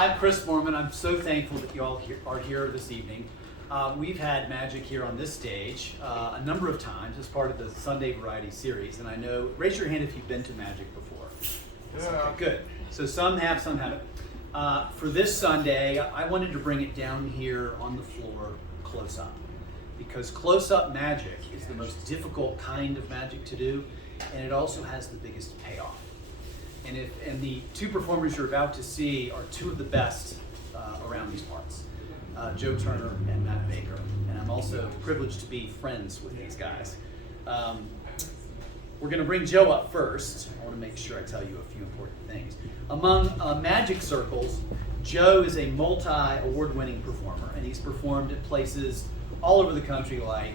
I'm Chris Foreman. I'm so thankful that you all are here this evening. We've had magic here on this stage a number of times as part of the Sunday Variety Series, and I know, raise your hand if you've been to magic before. Yeah. Okay, good. So some have, some haven't. For this Sunday, I wanted to bring it down here on the floor close up, because close-up magic is the most difficult kind of magic to do, and it also has the biggest payoff. And the two performers you're about to see are two of the best around these parts, Joe Turner and Matt Baker. And I'm also privileged to be friends with these guys. We're going to bring Joe up first. I want to make sure I tell you a few important things. Among magic circles, Joe is a multi-award-winning performer, and he's performed at places all over the country like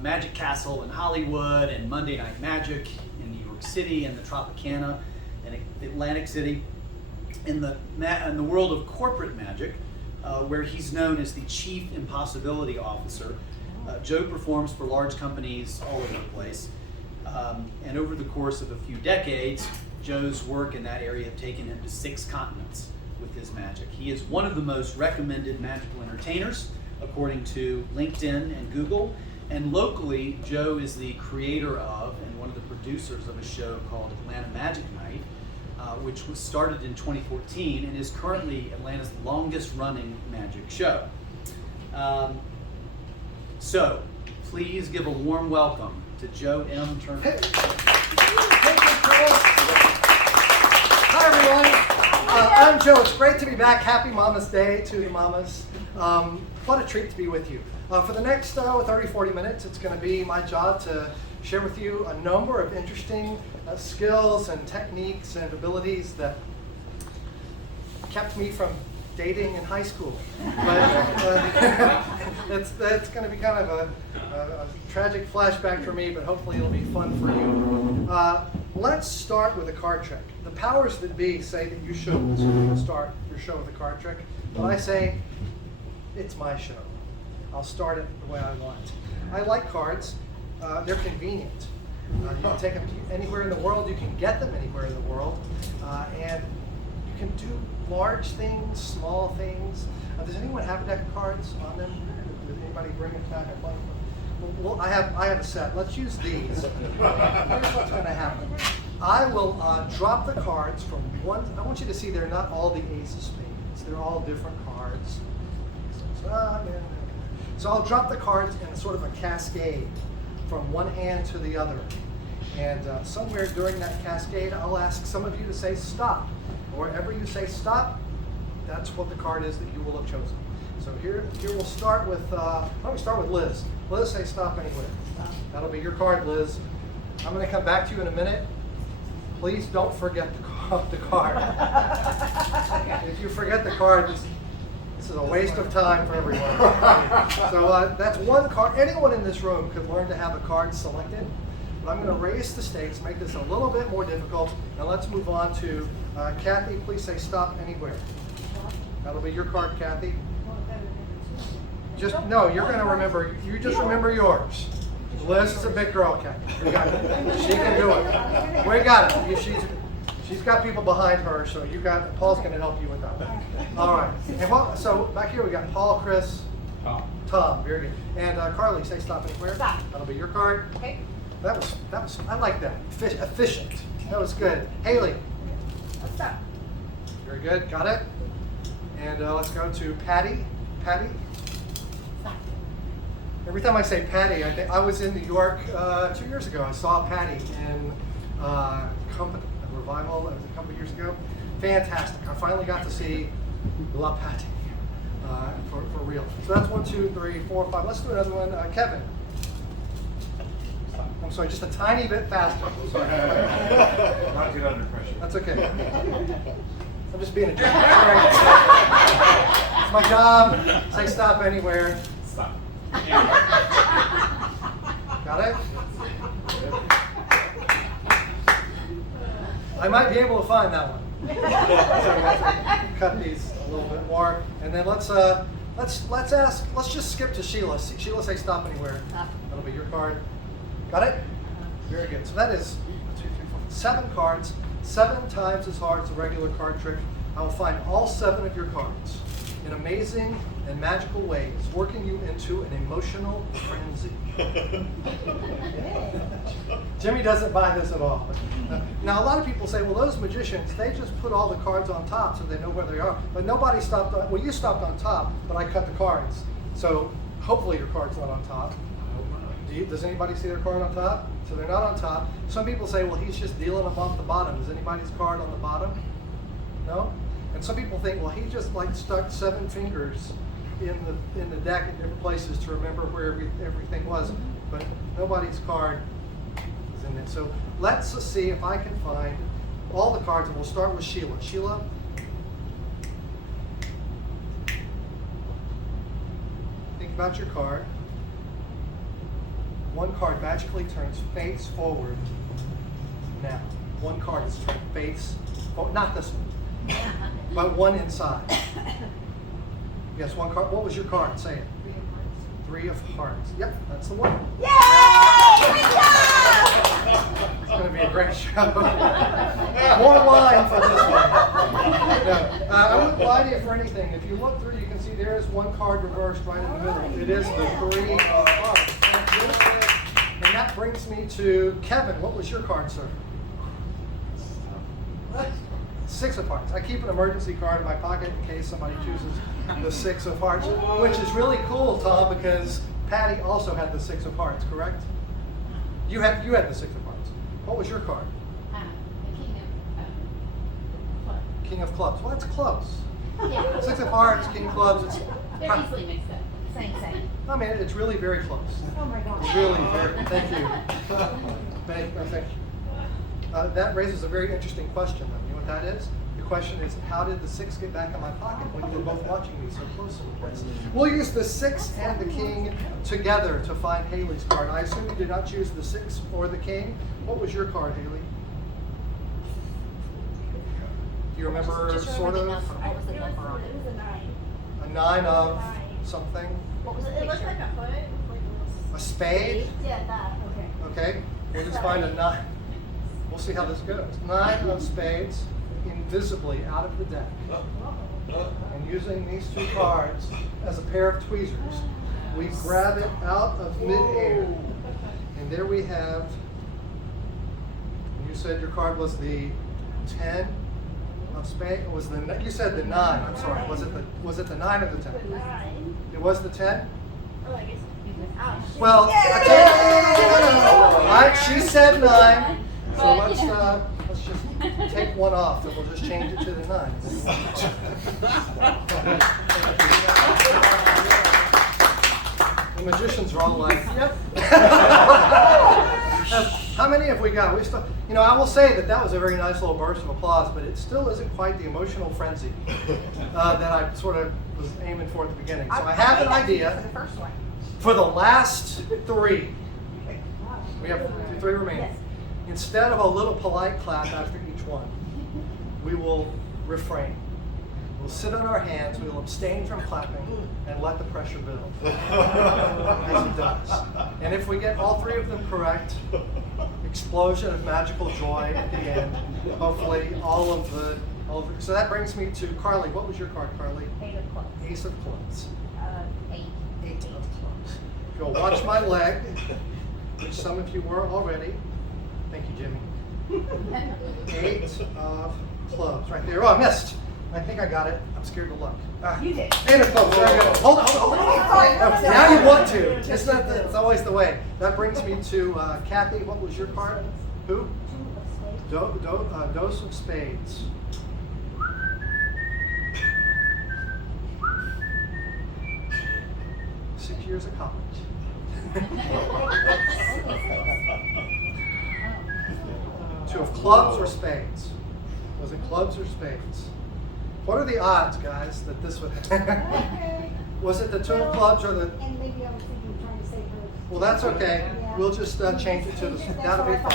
Magic Castle in Hollywood and Monday Night Magic in New York City and the Tropicana in Atlantic City. In the world of corporate magic, where he's known as the Chief Impossibility Officer, Joe performs for large companies all over the place. And over the course of a few decades, Joe's work in that area have taken him to 6 continents with his magic. He is one of the most recommended magical entertainers, according to LinkedIn and Google. And locally, Joe is the creator of and one of the producers of a show called Atlanta Magic Night, which was started in 2014 and is currently Atlanta's longest running magic show. So, please give a warm welcome to Joe M. Turner. Hey. Thank you, Chris. Hi, everyone. I'm Joe. It's great to be back. Happy Mama's Day to the mamas. What a treat to be with you. For the next 30, 40 minutes, it's going to be my job to share with you a number of interesting skills and techniques and abilities that kept me from dating in high school. But that's going to be kind of a tragic flashback for me, but hopefully it'll be fun for you. Let's start with a card trick. The powers that be say that you shouldn't start your show with a card trick, but I say it's my show. I'll start it the way I want. I like cards. They're convenient. You can take them anywhere in the world. You can get them anywhere in the world. And you can do large things, small things. Does anyone have a deck of cards on them? Did anybody bring it back? Well, I have a set. Let's use these. Here's what's going to happen. I will drop the cards from one. I want you to see they're not all the ace of spades. They're all different cards. So I'll drop the cards in sort of a cascade from one hand to the other. And somewhere during that cascade, I'll ask some of you to say stop. Wherever you say stop, that's what the card is that you will have chosen. So here we'll start with, why don't we start with Liz? Liz, say stop anywhere. That'll be your card, Liz. I'm going to come back to you in a minute. Please don't forget the card. If you forget the card, this is a waste of time for everyone. So that's one card. Anyone in this room could learn to have a card selected. But I'm going to raise the stakes, make this a little bit more difficult. Now let's move on to Kathy. Please say stop anywhere. That'll be your card, Kathy. No, you're going to remember. You just remember yours. Liz is a big girl, Kathy. We got it. She can do it. We got it. She's got people behind her, so Paul's going to help you with that. All right. And so back here we got Paul, Chris, Tom. Very good. And Carly, say stop anywhere. Stop. That'll be your card. Okay. That was. I like that. Efficient. That was good. Haley. Let's stop. Very good. Got it. And let's go to Patty. Patty. Stop. Every time I say Patty, I was in New York 2 years ago. I saw Patty in Company. Revival. That was a couple years ago. Fantastic. I finally got to see La Patty for real. So that's 1, 2, 3, 4, 5. Let's do another one. Kevin. I'm sorry, just a tiny bit faster. I'm sorry. Not get under pressure. That's okay. I'm just being a jerk. It's my job. Say stop anywhere. Stop. Got it? I might be able to find that one. So cut these a little bit more, and then let's just skip to Sheila. Sheila, say stop anywhere. Stop. That'll be your card. Got it? Very good. So that is 1, 2, 3, 4, 7 cards. 7 times as hard as a regular card trick. I will find all 7 of your cards in amazing and magical ways, working you into an emotional frenzy. Jimmy doesn't buy this at all. Now, a lot of people say, well, those magicians, they just put all the cards on top so they know where they are. But nobody stopped on, well, you stopped on top, but I cut the cards. So hopefully your card's not on top. Does anybody see their card on top? So they're not on top. Some people say, well, he's just dealing them off the bottom. Is anybody's card on the bottom? No? And some people think, well, he just like stuck 7 fingers in the deck in different places to remember where everything was. But nobody's card is in it. So let's see if I can find all the cards, and we'll start with Sheila. Sheila? Think about your card. One card magically turns face forward now. One card is turned face forward, not this one, but one inside. Yes, one card. What was your card? Say it. 3 of hearts. Yep, that's the one. Yay! Good job! It's going to be a great show. More wine for this one. No, I wouldn't lie to you for anything. If you look through, you can see there is one card reversed right in the middle. It is the 3 of hearts. And that brings me to Kevin. What was your card, sir? 6 of hearts. I keep an emergency card in my pocket in case somebody chooses the 6 of hearts, which is really cool, Tom, because Patty also had the 6 of hearts, correct? You had the 6 of hearts. What was your card? The king of clubs. King of clubs. Well, that's close. Yeah. 6 of hearts, king of clubs. It's They're easily mixed up. Same. I mean, it's really very close. Oh my gosh. Really very. Thank you. Thank you. That raises a very interesting question, though. You know what that is? The question is, how did the 6 get back in my pocket when you were both watching me so closely with this? We'll use the 6 and the king together to find Haley's card. I assume you did not choose the 6 or the king. What was your card, Haley? Do you remember Just sort remember of? the number. What was the number on it? It was a 9. A 9 of something? What was the It looked picture? like a foot. A spade? Yeah, that. Okay. Okay, we'll just find a 9. We'll see how this goes. 9 of spades, invisibly out of the deck. And using these 2 cards as a pair of tweezers, we grab it out of midair. And there we have, you said your card was the 10 of spades? Was you said the 9, I'm sorry. Was it the 9 or the 10? 9. It was the 10? Oh, I guess. Ouch. Well, I tell you, all right, she said 9. So let's just take one off and we'll just change it to the 9. The magicians are all like, yep. How many have we got? We still, I will say that was a very nice little burst of applause, but it still isn't quite the emotional frenzy that I sort of was aiming for at the beginning. So I have an idea For the first one. for the last 3. We have 3 remaining. Yes. Instead of a little polite clap after each one, we will refrain. We'll sit on our hands, we will abstain from clapping, and let the pressure build, as it does. And if we get all 3 of them correct, explosion of magical joy at the end. Hopefully all of the. So that brings me to Carly. What was your card, Carly? 8 of clubs. Ace of clubs. 8. 8 of clubs. If you'll watch my leg, which some of you were already. Thank you, Jimmy. 8 of clubs, right there. Oh, I missed. I think I got it. I'm scared to look. You did. 8 of clubs. Very good. Hold on. Now you want to. It's always the way. That brings me to Kathy. What was your card? Who? Dose of spades. Six years of college. 2 of clubs or spades? Was it clubs or spades? What are the odds, guys, that this would happen? Was it the 2 of clubs or the... And maybe I was thinking trying to save her. Well, that's okay. We'll just change it to the... That'll be fine.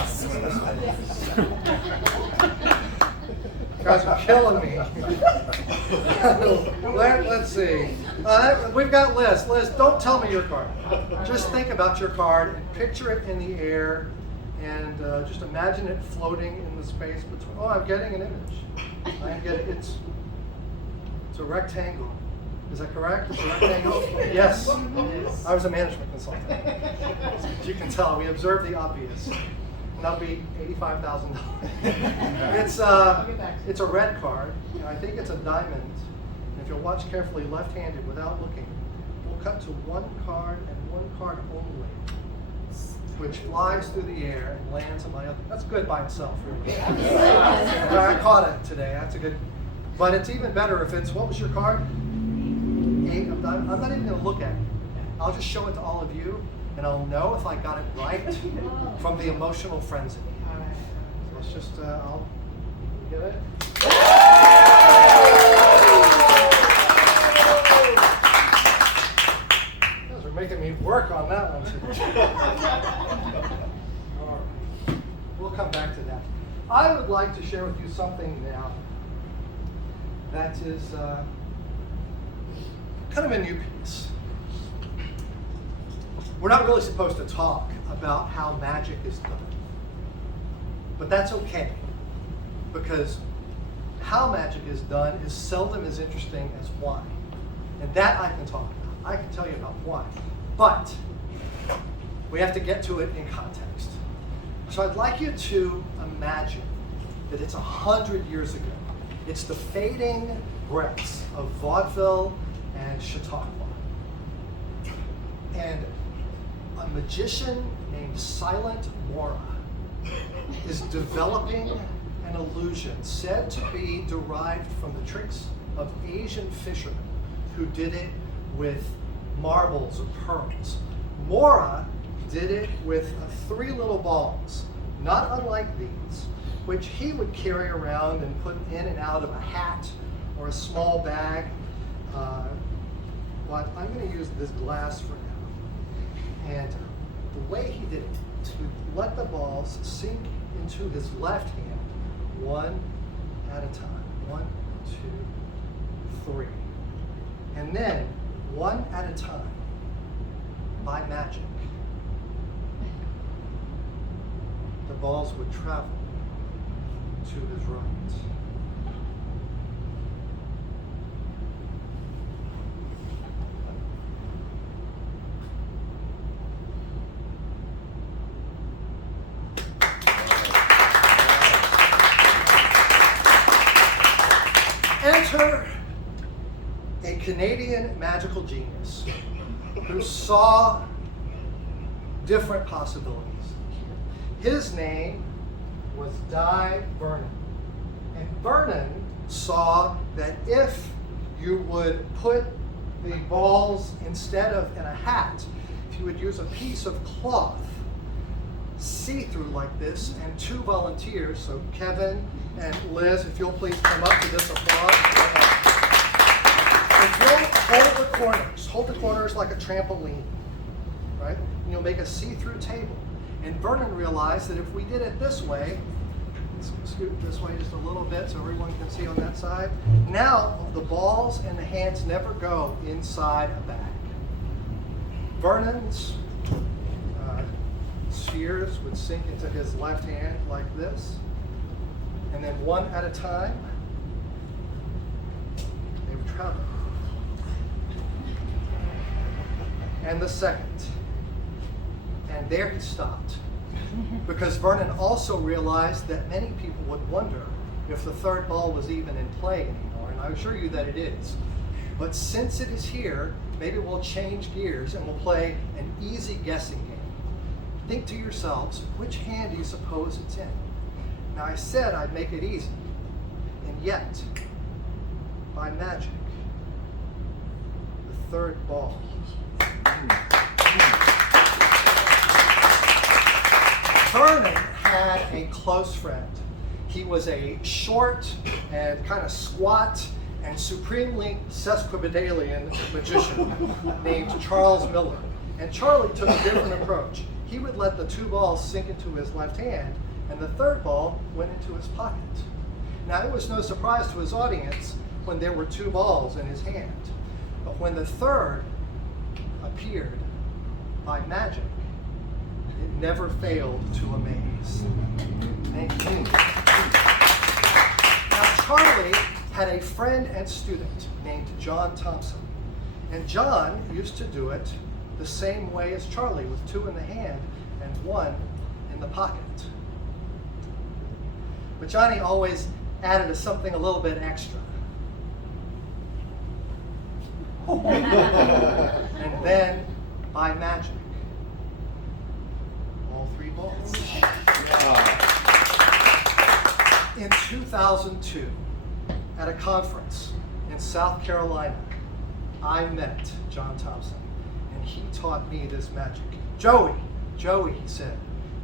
You guys are killing me. Let's see. We've got Liz. Liz, don't tell me your card. Just think about your card and picture it in the air And just imagine it floating in the space between. Oh, I'm getting an image. I'm getting it's a rectangle. Is that correct? It's a rectangle? Yes. I was a management consultant. As you can tell, we observed the obvious. And that'll be $85,000. It's a red card, and I think it's a diamond. And if you'll watch carefully left-handed without looking, we'll cut to one card and one card only, which flies through the air and lands on my other. That's good by itself, really. I caught it today. That's a good. But it's even better if it's, what was your card? 8 of diamonds. I'm not even going to look at it. I'll just show it to all of you, and I'll know if I got it right from the emotional frenzy. So it's just, I'll get it. You guys are making me work on that one today. All right. We'll come back to that. I would like to share with you something now that is kind of a new piece. We're not really supposed to talk about how magic is done, but that's okay, because how magic is done is seldom as interesting as why, and that I can talk about. I can tell you about why, but we have to get to it in context. So I'd like you to imagine that it's 100 years ago. It's the fading breaths of vaudeville and Chautauqua. And a magician named Silent Mora is developing an illusion said to be derived from the tricks of Asian fishermen who did it with marbles or pearls. Mora did it with 3 little balls, not unlike these, which he would carry around and put in and out of a hat or a small bag. But I'm going to use this glass for now. And the way he did it, to let the balls sink into his left hand, one at a time. 1, 2, 3. And then, one at a time, by magic, the balls would travel to his right. Enter a Canadian magical genius who saw different possibilities. His name was Di Vernon. And Vernon saw that if you would put the balls instead of in a hat, if you would use a piece of cloth, see-through like this, and 2 volunteers, so Kevin and Liz, if you'll please come up to this applause. If you'll hold the corners like a trampoline, right? And you'll make a see-through table. And Vernon realized that if we did it this way, scoot this way just a little bit so everyone can see on that side. Now the balls and the hands never go inside a bag. Vernon's spheres would sink into his left hand like this, and then one at a time, they would travel. And the second, and there he stopped. Because Vernon also realized that many people would wonder if the third ball was even in play anymore, and I assure you that it is. But since it is here, maybe we'll change gears and we'll play an easy guessing game. Think to yourselves, which hand do you suppose it's in? Now I said I'd make it easy, and yet, by magic, the third ball. Vernon had a close friend. He was a short and kind of squat and supremely sesquipedalian magician named Charles Miller. And Charlie took a different approach. He would let the 2 balls sink into his left hand, and the third ball went into his pocket. Now, it was no surprise to his audience when there were 2 balls in his hand. But when the third appeared by magic, it never failed to amaze. Thank you. Now, Charlie had a friend and student named John Thompson. And John used to do it the same way as Charlie, with 2 in the hand and 1 in the pocket. But Johnny always added something a little bit extra. And then, by magic, all 3 balls. In 2002, at a conference in South Carolina, I met John Thompson, and he taught me this magic. Joey, he said,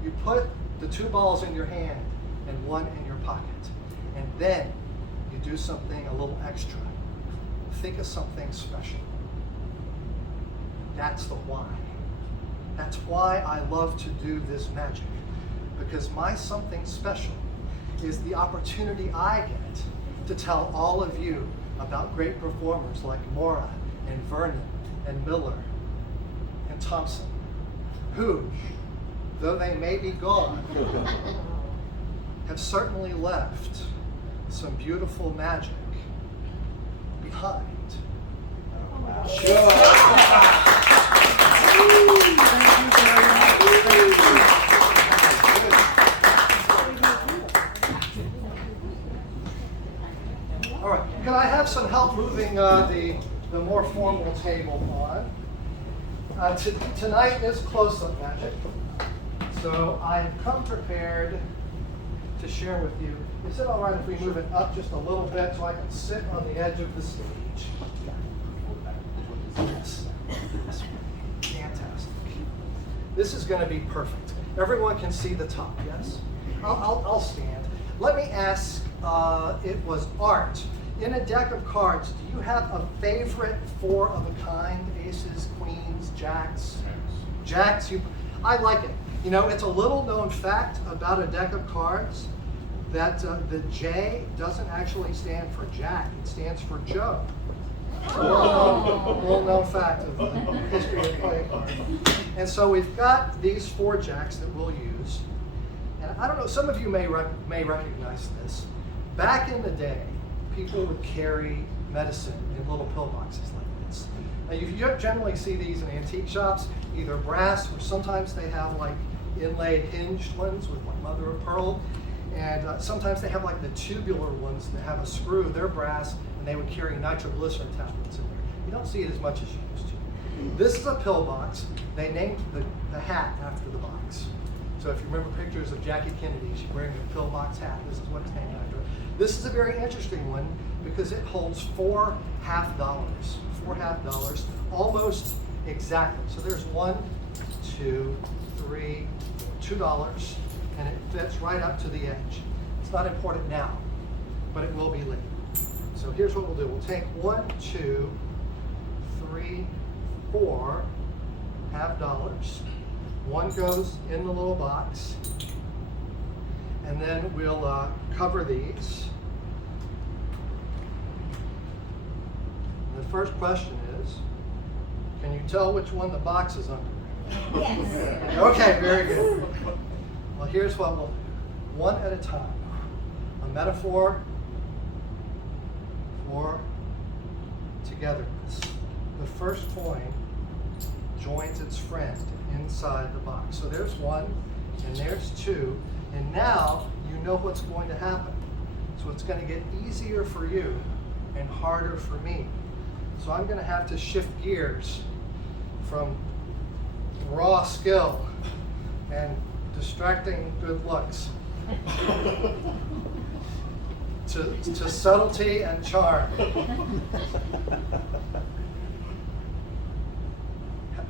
you put the 2 balls in your hand and 1 in your pocket, and then you do something a little extra. Think of something special. That's the why. That's why I love to do this magic, because my something special is the opportunity I get to tell all of you about great performers like Maura and Vernon and Miller and Thompson, who, though they may be gone, have certainly left some beautiful magic behind. All right, can I have some help moving the more formal table on? Tonight is close-up magic, so I have come prepared to share with you. Is it all right if we move it up just a little bit so I can sit on the edge of the stage? Yes. Fantastic. This is going to be perfect. Everyone can see the top, yes? I'll stand. Let me ask, it was Art. In a deck of cards, do you have a favorite 4 of a kind? Aces, queens, jacks? Jacks, I like it. You know, it's a little known fact about a deck of cards that the J doesn't actually stand for Jack, it stands for Joe. Little known fact of the history of playing cards. And so we've got these 4 jacks that we'll use. And I don't know, some of you may recognize this. Back in the day, people would carry medicine in little pill boxes like this. Now you generally see these in antique shops, either brass or sometimes they have like inlaid hinged ones with like mother of pearl. And sometimes they have like the tubular ones that have a screw. They're brass, and they would carry nitroglycerin tablets in there. You don't see it as much as you used to. This is a pill box. They named the hat after the box. So if you remember pictures of Jackie Kennedy, she's wearing a pillbox hat. This is what it's named after. This is a very interesting one because it holds 4 half dollars. 4 half dollars, almost exactly. So there's 1, 2, 3, $2, and it fits right up to the edge. It's not important now, but it will be later. So here's what we'll do. We'll take 1, 2, 3, 4 half dollars. 1 goes in the little box, and then we'll cover these. And the first question is, can you tell which one the box is under? Yes. Okay, very good. Well, here's what we'll do. 1 at a time. A metaphor for togetherness. The first coin joins its friend inside the box. So there's 1, and there's 2, and now you know what's going to happen. So it's going to get easier for you and harder for me. So I'm going to have to shift gears from raw skill and distracting good looks to subtlety and charm.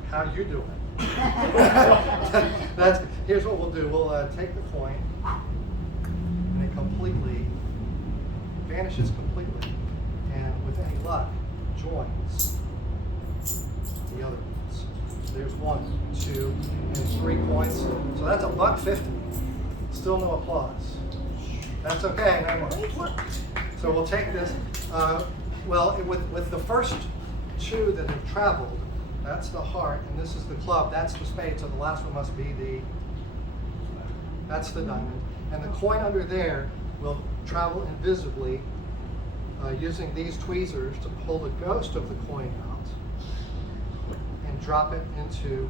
How you doing? Here's what we'll do. We'll take the coin, and it completely vanishes completely, and with any luck, joins the other ones. There's 1, 2, and 3 coins. So that's $1.50. Still no applause. That's okay. No more. So we'll take this. With the first 2 that have traveled, that's the heart, and this is the club. That's the spade. So the last one must be the That's the diamond. And the coin under there will travel invisibly using these tweezers to pull the ghost of the coin out and drop it into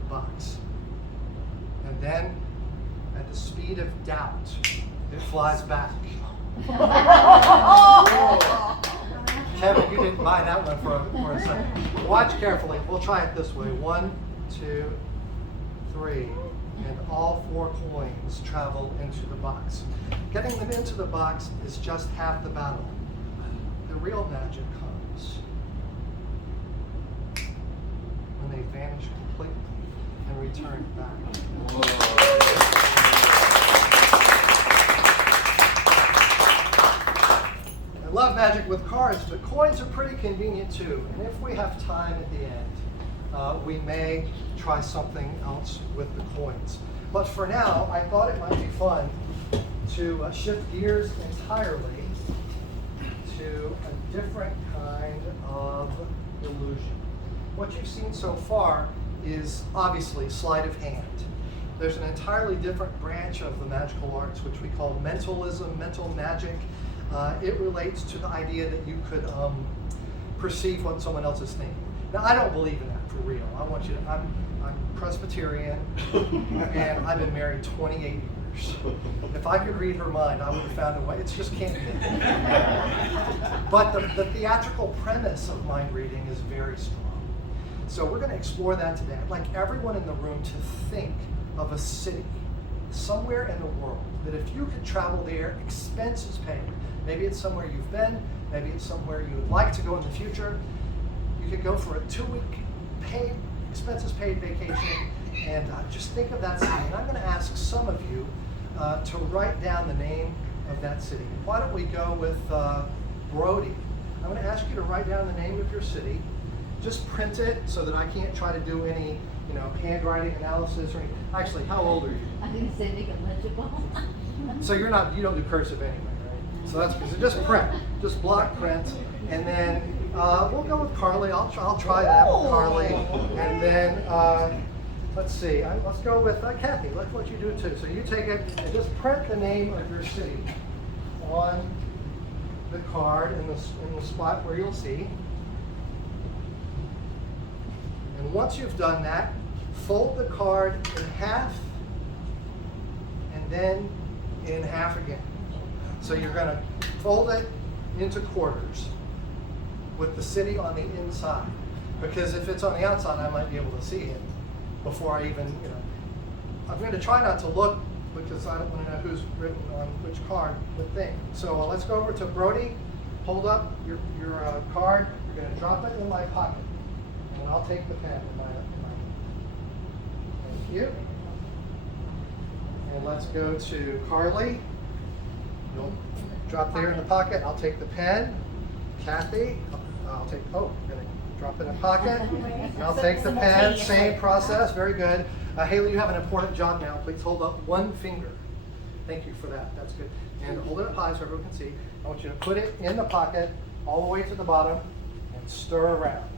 the box. And then, at the speed of doubt, it flies back. Kevin, you didn't buy that one for a second. Watch carefully. We'll try it this way. 1, 2, 3. And all 4 coins travel into the box. Getting them into the box is just half the battle. The real magic comes when they vanish completely and return back. I love magic with cards, but coins are pretty convenient too. And if we have time at the end, we may try something else with the coins. But for now, I thought it might be fun to shift gears entirely to a different kind of illusion. What you've seen so far is obviously sleight of hand. There's an entirely different branch of the magical arts, which we call mentalism, mental magic. It relates to the idea that you could perceive what someone else is thinking. Now, I don't believe in that for real. I want you to, I'm Presbyterian, and I've been married 28 years. If I could read her mind, I would have found a way. It just can't be. But the theatrical premise of mind reading is very strong. So we're going to explore that today. I'd like everyone in the room to think of a city somewhere in the world that if you could travel there, expenses paid. Maybe it's somewhere you've been, maybe it's somewhere you would like to go in the future. You could go for a 2-week paid, expenses paid vacation, and just think of that city. And I'm going to ask some of you to write down the name of that city. Why don't we go with Brody? I'm going to ask you to write down the name of your city. Just print it so that I can't try to do any, handwriting analysis or anything. Actually, how old are you? I'm going to say make it legible. So you don't do cursive anyway, right? So that's good. So just print, just block print, and then we'll go with Carly. I'll try that with Carly, and then let's see. Let's go with Kathy. Let's let you do it too. So you take it and just print the name of your city on the card in the spot where you'll see. And once you've done that, fold the card in half and then in half again. So you're going to fold it into quarters with the city on the inside. Because if it's on the outside, I might be able to see it before I even, I'm going to try not to look because I don't want to know who's written on which card what thing. So let's go over to Brody. Hold up your card. You're going to drop it in my pocket. And I'll take the pen in my hand. Thank you. And let's go to Carly. You'll drop there in the pocket. I'll take the pen. Kathy, you're going to drop in the pocket. And I'll take the pen. Same process. Very good. Haley, you have an important job now. Please hold up one finger. Thank you for that. That's good. And hold it up high so everyone can see. I want you to put it in the pocket all the way to the bottom and stir around.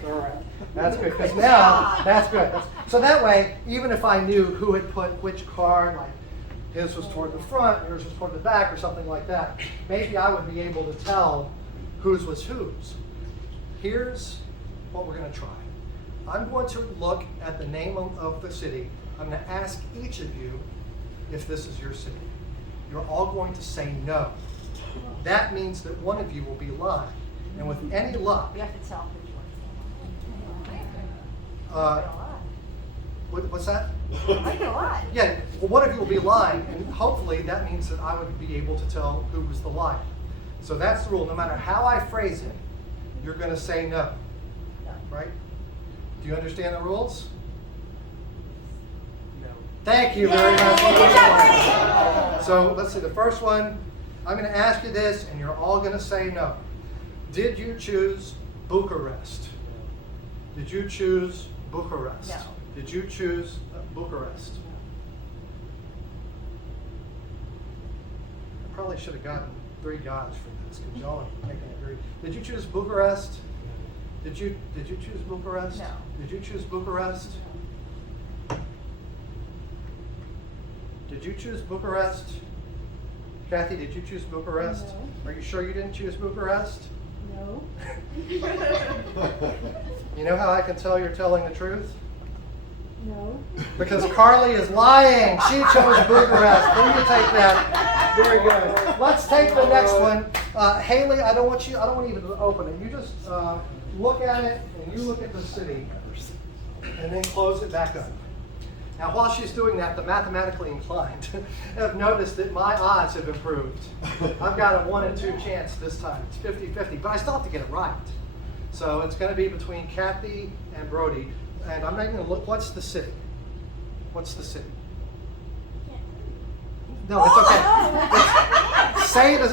Stir around. That's good. Because now, that's good. So that way, even if I knew who had put which card, like his was toward the front, yours was toward the back, or something like that, maybe I would be able to tell whose was whose. Here's what we're going to try. I'm going to look at the name of the city. I'm going to ask each of you if this is your city. You're all going to say no. That means that one of you will be lying. And with any luck, You have to tell which what's that? one. I like a lot. Yeah, well, one of you will be lying, and hopefully that means that I would be able to tell who was the liar. So that's the rule. No matter how I phrase it, you're going to say no. Right? Do you understand the rules? No. Thank you very much. So let's see, the first one, I'm going to ask you this, and you're all going to say no. Did you choose Bucharest? Did you choose Bucharest? No. Did you choose Bucharest? I probably should have gotten 3 guys for this because y'all are making it very. Did you choose Bucharest? Did you choose Bucharest? No. Did you choose Bucharest? Did Did you choose Bucharest? Kathy, did you choose Bucharest? No. Are you sure you didn't choose Bucharest? No. You know how I can tell you're telling the truth? No. Because Carly is lying. She chose Bucharest. Can you take that? Very good. Let's take the next one. Haley, I don't want you to open it. You just look at it and you look at the city and then close it back up. Now, while she's doing that, the mathematically inclined have noticed that my odds have improved. I've got a 1 in 2 chance this time. It's 50-50, but I still have to get it right. So it's going to be between Kathy and Brody. And I'm not even going to look. What's the city? What's the city? No, it's okay.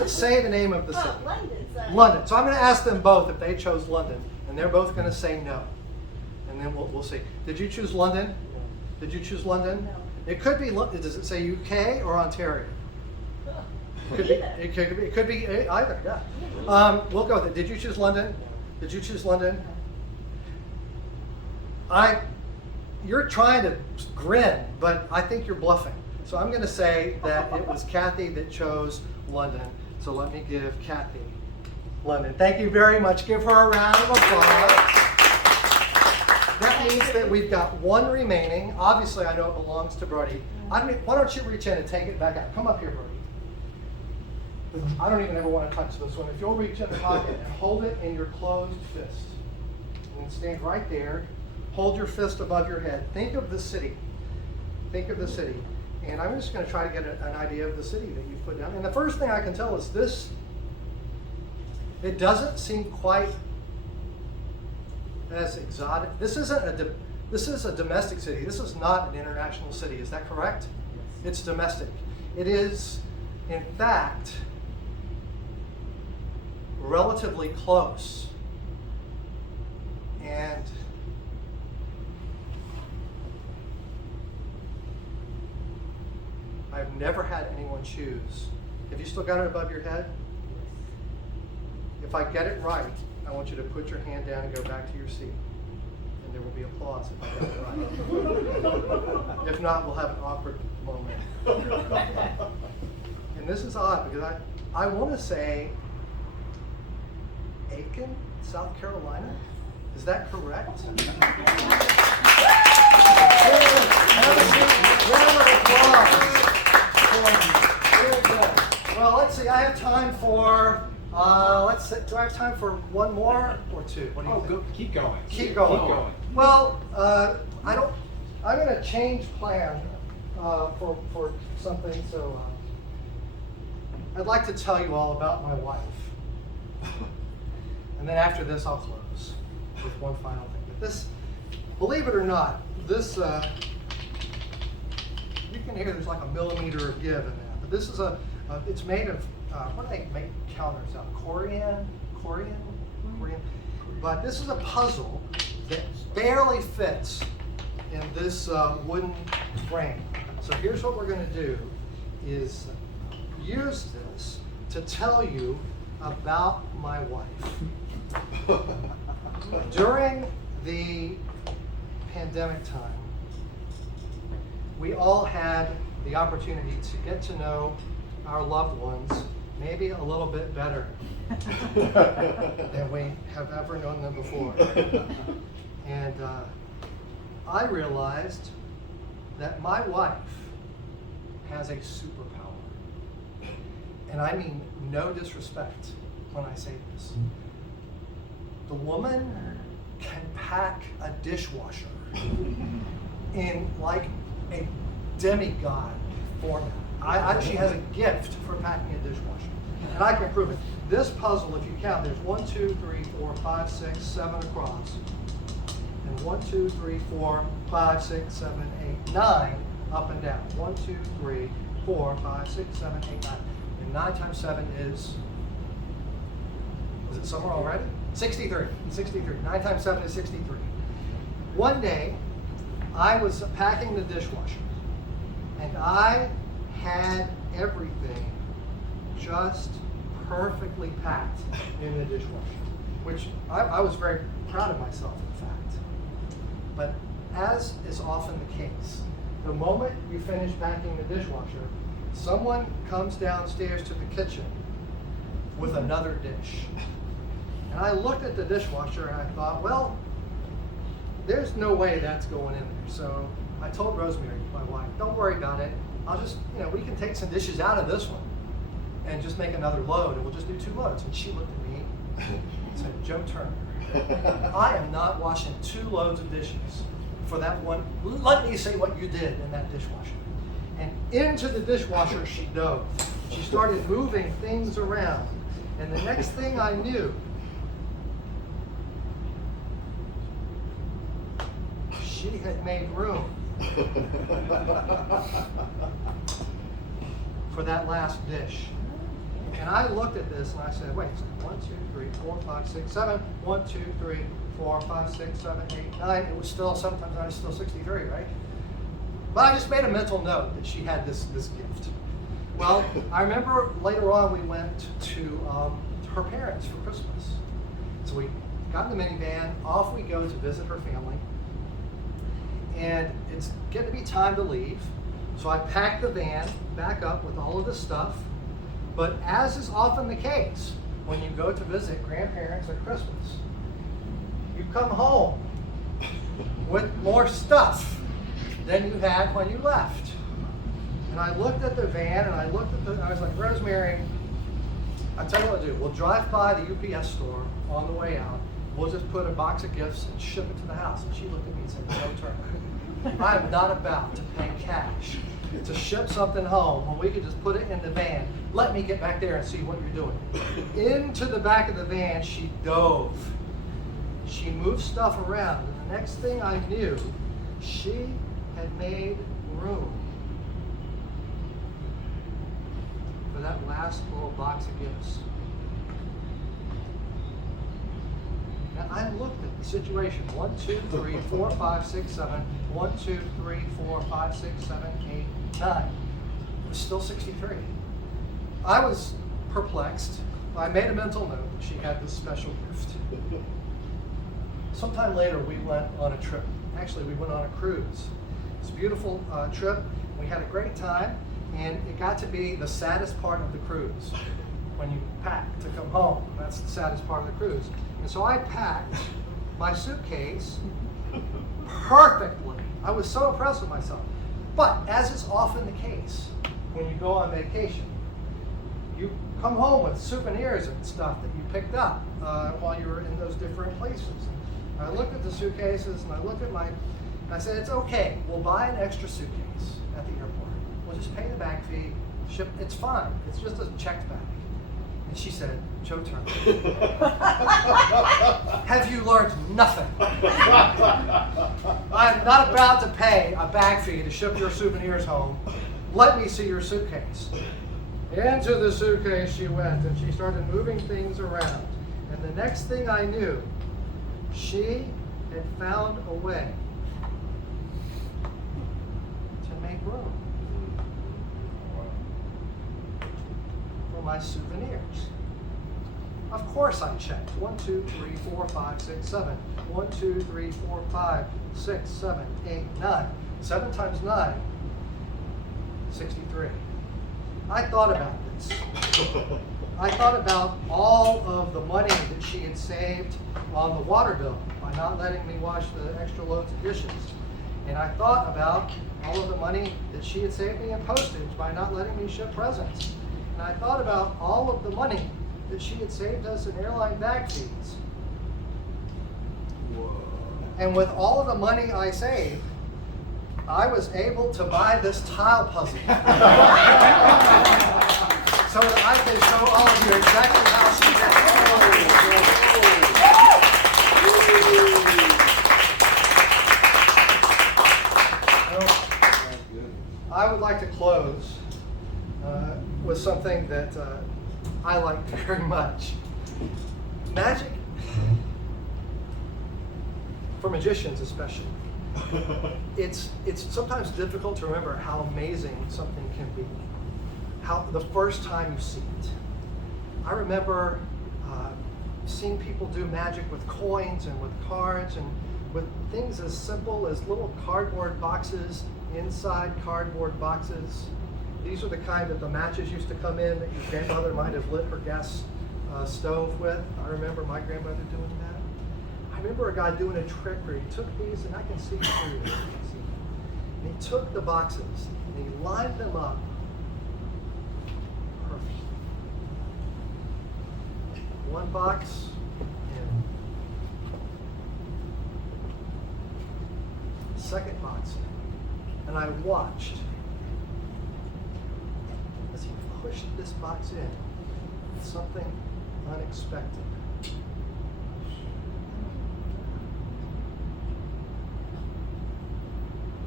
Say the name of the city. London. London. So I'm going to ask them both if they chose London, and they're both going to say no. And then we'll see. Did you choose London? Did you choose London? No. It could be. Does it say UK or Ontario? It could be either. Yeah. We'll go with it. Did you choose London? Did you choose London? You're trying to grin, but I think you're bluffing. So I'm going to say that it was Kathy that chose London. So let me give Kathy London. Thank you very much. Give her a round of applause. That means that we've got one remaining. Obviously, I know it belongs to Brody. Why don't you reach in and take it back out? Come up here, Brody. I don't even ever want to touch this one. If you'll reach in the pocket and hold it in your closed fist, and stand right there. Hold your fist above your head. Think of the city. Think of the city. And I'm just going to try to get an idea of the city that you've put down. And the first thing I can tell is this. It doesn't seem quite as exotic. This is a domestic city. This is not an international city. Is that correct? It's domestic. It is, in fact, relatively close. And I've never had anyone choose. Have you still got it above your head? If I get it right, I want you to put your hand down and go back to your seat. And there will be applause if I got it right. If not, we'll have an awkward moment. And this is odd because I want to say Aiken, South Carolina. Is that correct? Have a seat. Round of applause. Very good. Well, let's see. I have time for. Let's see. Do I have time for one more or two? What do you think? Keep going. Keep going. Well, I don't. I'm going to change plan for something. So I'd like to tell you all about my wife, and then after this, I'll close with one final thing. But this, believe it or not, this. You can hear there's like a millimeter of give in that, but this is it's made of, what do they make counters out of? Corian? But this is a puzzle that barely fits in this wooden frame. So here's what we're going to do is use this to tell you about my wife. During the pandemic time, we all had the opportunity to get to know our loved ones maybe a little bit better than we have ever known them before. And I realized that my wife has a superpower. And I mean no disrespect when I say this. The woman can pack a dishwasher in like a demigod format. She has a gift for packing a dishwasher. And I can prove it. This puzzle, if you count, there's 1, 2, 3, 4, 5, 6, 7 across. And 1, 2, 3, 4, 5, 6, 7, 8, 9 up and down. 1, 2, 3, 4, 5, 6, 7, 8, 9. And 9 times 7 is it somewhere already? 63. 63. 9 times 7 is 63. One day, I was packing the dishwasher, and I had everything just perfectly packed in the dishwasher, which I was very proud of myself, in fact. But as is often the case, the moment you finish packing the dishwasher, someone comes downstairs to the kitchen with another dish. And I looked at the dishwasher and I thought, well, there's no way that's going in there. So I told Rosemary, my wife, don't worry about it. I'll just, we can take some dishes out of this one and just make another load, and we'll just do 2 loads. And she looked at me and said, Joe Turner, I am not washing 2 loads of dishes for that one. Let me say what you did in that dishwasher. And into the dishwasher she dove. She started moving things around. And the next thing I knew, she had made room for that last dish. And I looked at this and I said, wait a second, 1, 2, 3, 4, 5, 6, 7, 1, 2, 3, 4, 5, 6, 7, 8, 9. It was still, sometimes I was still 63, right? But I just made a mental note that she had this gift. Well, I remember later on we went to her parents for Christmas. So we got in the minivan, off we go to visit her family. And it's getting to be time to leave. So I packed the van back up with all of the stuff. But as is often the case, when you go to visit grandparents at Christmas, you come home with more stuff than you had when you left. And I looked at the van and I was like, Rosemary, I'll tell you what to do. We'll drive by the UPS store on the way out. We'll just put a box of gifts and ship it to the house. And she looked at me and said, Joe Turner, I am not about to pay cash to ship something home when we could just put it in the van. Let me get back there and see what you're doing. Into the back of the van, she dove. She moved stuff around, and the next thing I knew, she had made room for that last little box of gifts. And I looked at the situation. 1, 2, 3, 4, 5, 6, 7. 1, 2, 3, 4, 5, 6, 7, 8, 9. It was still 63. I was perplexed. I made a mental note that she had this special gift. Sometime later, we went on a trip. Actually, we went on a cruise. It's a beautiful trip. We had a great time, and it got to be the saddest part of the cruise. When you pack to come home, that's the saddest part of the cruise. And so I packed my suitcase perfectly. I was so impressed with myself. But as is often the case, when you go on vacation, you come home with souvenirs and stuff that you picked up while you were in those different places. And I looked at the suitcases and I looked at and I said, it's okay, we'll buy an extra suitcase at the airport. We'll just pay the bag fee, ship, it's fine, it's just a checked bag. And she said, Joe Turner, have you learned nothing? I'm not about to pay a bag fee to ship your souvenirs home. Let me see your suitcase. Into the suitcase she went, and she started moving things around. And the next thing I knew, she had found a way to make room for my souvenirs. Of course I checked. 1, 2, 3, 4, 5, 6, 7. 1, 2, 3, 4, 5, 6, 7, 8, 9. 7 times 9, 63. I thought about this. I thought about all of the money that she had saved on the water bill by not letting me wash the extra loads of dishes. And I thought about all of the money that she had saved me in postage by not letting me ship presents. And I thought about all of the money that she had saved us in airline bag fees. Whoa. And with all of the money I saved, I was able to buy this tile puzzle. So that I can show all of you exactly how she did. I would like to close with something that I like very much. Magic, for magicians especially, it's sometimes difficult to remember how amazing something can be. How the first time you see it. I remember seeing people do magic with coins and with cards and with things as simple as little cardboard boxes inside cardboard boxes. These are the kind that the matches used to come in that your grandmother might have lit her gas stove with. I remember my grandmother doing that. I remember a guy doing a trick where he took these, and I can see through it. And he took the boxes and he lined them up perfect. One box in. Second box in. And I watched as he pushed this box in with something unexpected.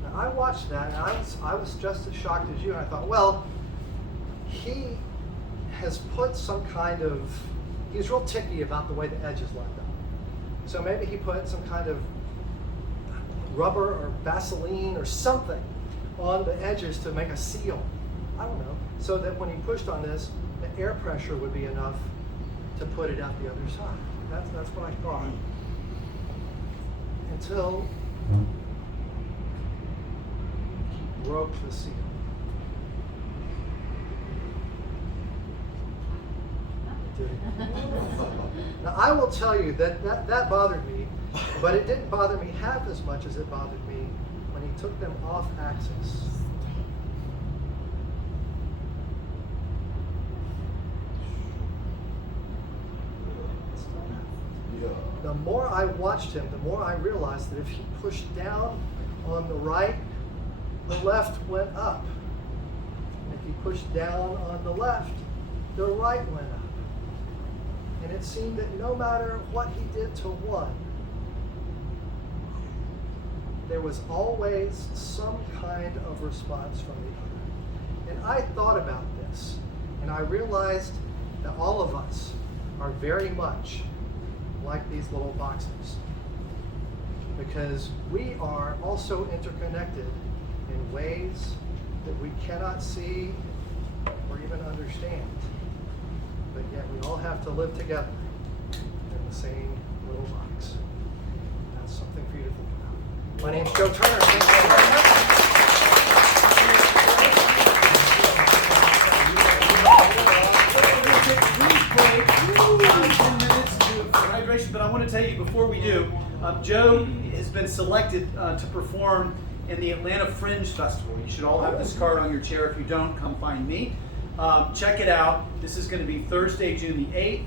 Now I watched that, and I was just as shocked as you, and I thought, well, he has put some kind of, he's real ticky about the way the edge is lined up. So maybe he put some kind of rubber or Vaseline or something on the edges to make a seal. I don't know. So that when he pushed on this, the air pressure would be enough to put it out the other side. That's what I thought. Until he broke the seal. Did he? Now I will tell you that bothered me, but it didn't bother me half as much as it bothered me when he took them off axis. The more I watched him, the more I realized that if he pushed down on the right, the left went up. And if he pushed down on the left, the right went up. And it seemed that no matter what he did to one, there was always some kind of response from the other. And I thought about this, and I realized that all of us are very much like these little boxes, because we are also interconnected in ways that we cannot see or even understand, but yet we all have to live together in the same little box. That's something for you to think about. My name's Joe Turner. Thank you very much. But I want to tell you before we do, Joe has been selected to perform in the Atlanta Fringe Festival. You should all have this card on your chair. If you don't, come find me. Check it out. This is going to be Thursday, June the 8th,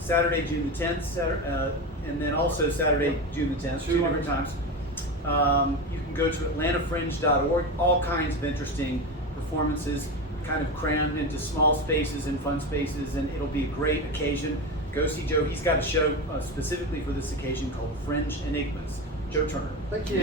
Saturday, June the 10th, and then also Saturday, June the 10th, 2 different times. You can go to atlantafringe.org. All kinds of interesting performances, kind of crammed into small spaces and fun spaces, and it'll be a great occasion. Go see Joe. He's got a show specifically for this occasion called Fringe Enigmas. Joe Turner. Thank you.